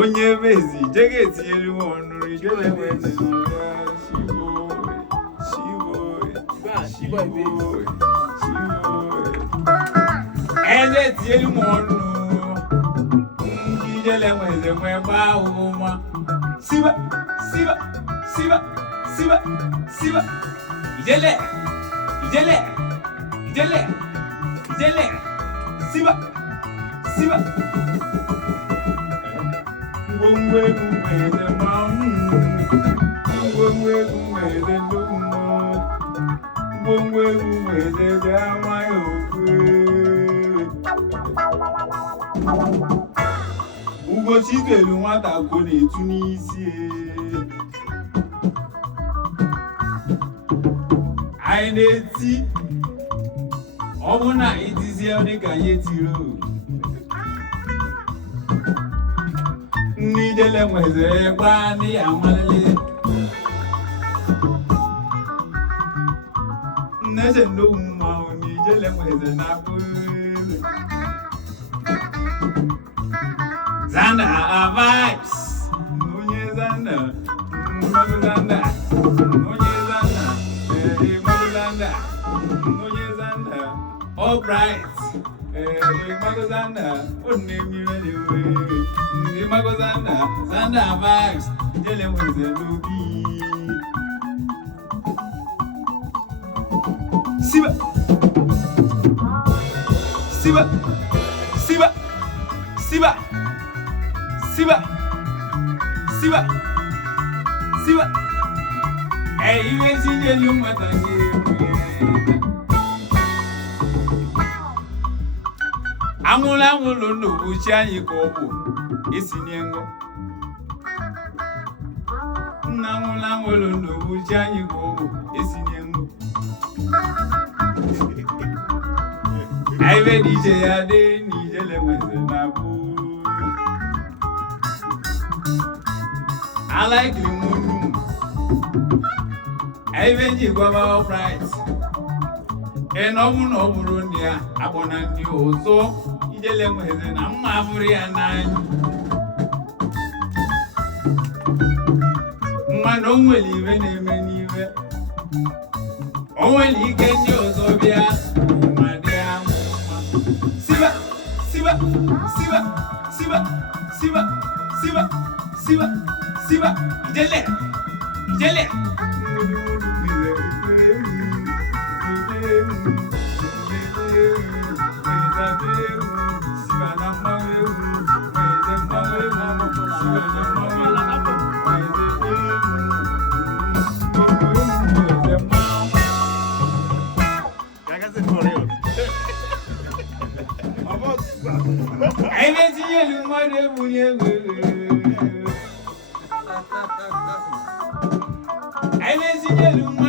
Onye bezi jegeti elu onu ijele weze shivo eze ti elu onu ijele weze mwe ba uma siba ijele siba Mweze mamu, mweze lumo, mweze dama yoke. Ugo chitelu nwata kone tunisi. Aineti, obuna itizi onika yetiro. Nijele mweze kwani amalele Nese ndo umao nijele mweze napule Zanda vibes Nunye zanda Mmadu zanda Nunye zanda Mmadu zanda Nunye zanda Alright Mmadu zanda Onemi welewe Magozanda, Zanda vibes, jele mweze lubi. Siba. Hey, iwe sinjelu matange. Amula ndo buchanyi kobu. Isi niengo Namula ndo buchanyi kobu. Isi niengo Aive DJ ade nijele weze nabu I like limonu Aive njigwaba upright Enobu noburu ndia Abona ndi ozo Ijele mweze na mmavuri ya nanyi Mwano onweli iwe na-eme n'iwe Onweli ike ndị ọzọ bịa Mwade amụ Siba Ijele I